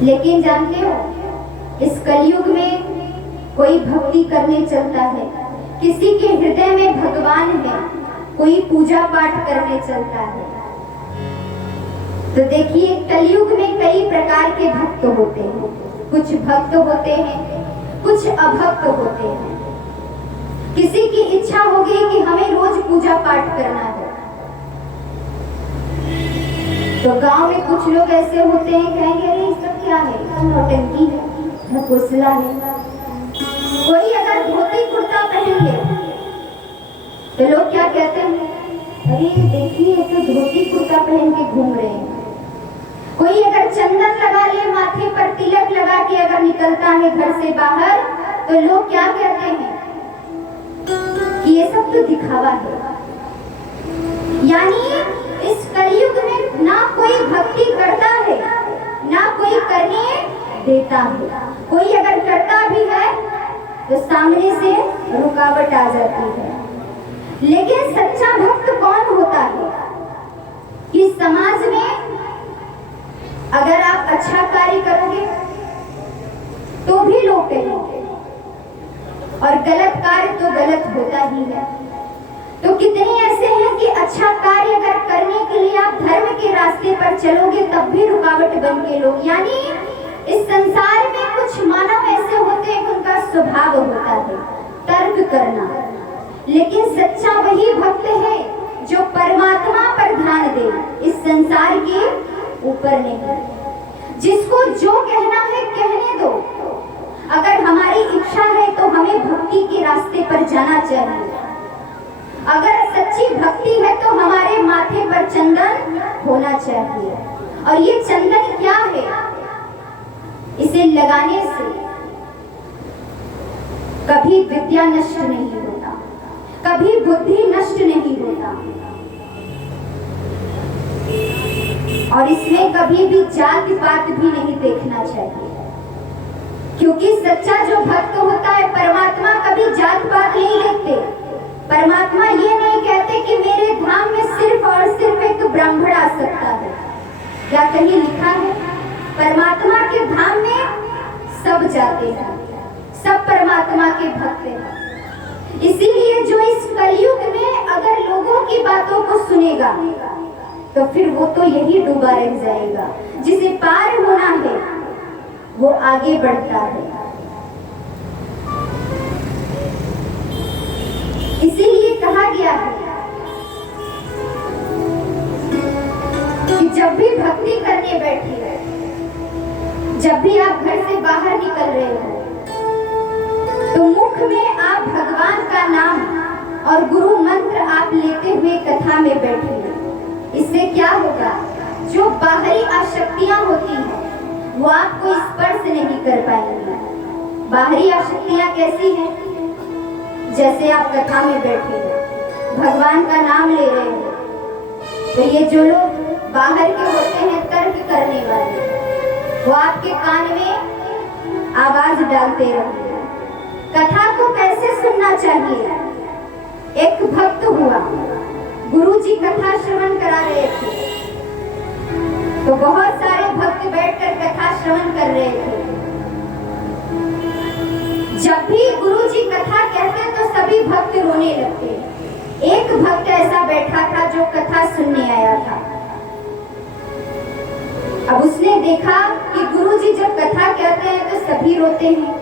लेकिन जानते हो, इस कलयुग में कोई भक्ति करने चलता है, किसी के हृदय में भगवान है, कोई पूजा पाठ करने चलता है। तो देखिए, कलयुग में कई प्रकार के भक्त होते हैं। कुछ भक्त होते हैं, कुछ अभक्त होते हैं। किसी की इच्छा होगी कि हमें रोज पूजा पाठ करना है, तो गांव में कुछ लोग ऐसे होते हैं, कहेंगे अरे ये सब क्या है, नौटंकी है, घोसला है। कोई अगर धोती कुर्ता पहन ले तो लोग क्या कहते हैं, अरे देखिए ये तो धोती कुर्ता पहन के घूम रहे हैं। कोई अगर चंदन लगा ले, माथे पर तिलक लगा के अगर निकलता है घर से बाहर, तो लोग क्या कहते हैं कि ये सब तो दिखावा है। यानी इस कलयुग में ना कोई भक्ति करता है, ना कोई करने देता है। कोई अगर करता भी है तो सामने से रुकावट आ जाती है। लेकिन सच्चा भक्त कौन होता है कि समाज में अगर आप अच्छा कार्य करोगे तो भी लोग कहेंगे, और गलत कार्य तो गलत होता ही है। तो कितने ऐसे हैं कि अच्छा कार्य अगर करने के लिए आप धर्म के रास्ते पर चलोगे तब भी रुकावट बन के लोग, यानी इस संसार में कुछ मानव ऐसे होते हैं कि उनका स्वभाव होता है तर्क करना। लेकिन सच्चा वही भक्त है जो परमात्मा पर ध्यान दे, इस संसार के ऊपर नहीं। जिसको जो कहना है कहने दो। अगर हमारी इच्छा है तो हमें भक्ति के रास्ते पर जाना चाहिए। अगर सच्ची भक्ति है तो हमारे माथे पर चंदन होना चाहिए। और ये चंदन क्या है, इसे लगाने से कभी विद्या नष्ट नहीं होता, कभी बुद्धि नष्ट नहीं होता, और इसमें कभी भी जात पात भी नहीं देखना चाहिए। क्योंकि सच्चा जो भक्त होता है, परमात्मा कभी जात पात नहीं देखते। परमात्मा ये नहीं कहते कि मेरे धाम में सिर्फ और सिर्फ एक ब्राह्मण आ सकता है। क्या कहीं लिखा है? परमात्मा के धाम में सब जाते हैं, सब परमात्मा के भक्त हैं। इसीलिए जो इस कलयुग में अगर लोगों की बातों को सुनेगा तो फिर वो तो यही डूबा रह जाएगा। जिसे पार होना है वो आगे बढ़ता है। इसीलिए कहा गया है कि जब भी भक्ति करने बैठे, जब भी आप घर से बाहर निकल रहे हो, तो मुख में आप भगवान का नाम और गुरु मंत्र आप लेते हुए कथा में बैठे। इससे क्या होगा, जो बाहरी आसक्तियां होती हैं वो आपको स्पर्श नहीं कर पाएंगी। बाहरी आसक्तियां कैसी हैं? जैसे आप कथा में बैठे हो, भगवान का नाम ले रहे हो, तो ये जो लोग बाहर के होते हैं तर्क करने वाले, वो आपके कान में आवाज डालते रहेंगे। कथा को कैसे सुनना चाहिए? एक भक्त हुआ, गुरुजी कथा श्रवण करा रहे थे, तो बहुत सारे भक्त बैठकर कथा श्रवण कर रहे थे। जब भी गुरुजी कथा कहते तो सभी भक्त रोने लगते। एक भक्त ऐसा बैठा था जो कथा सुनने आया था। अब उसने देखा कि गुरुजी जब कथा कहते हैं तो सभी रोते हैं,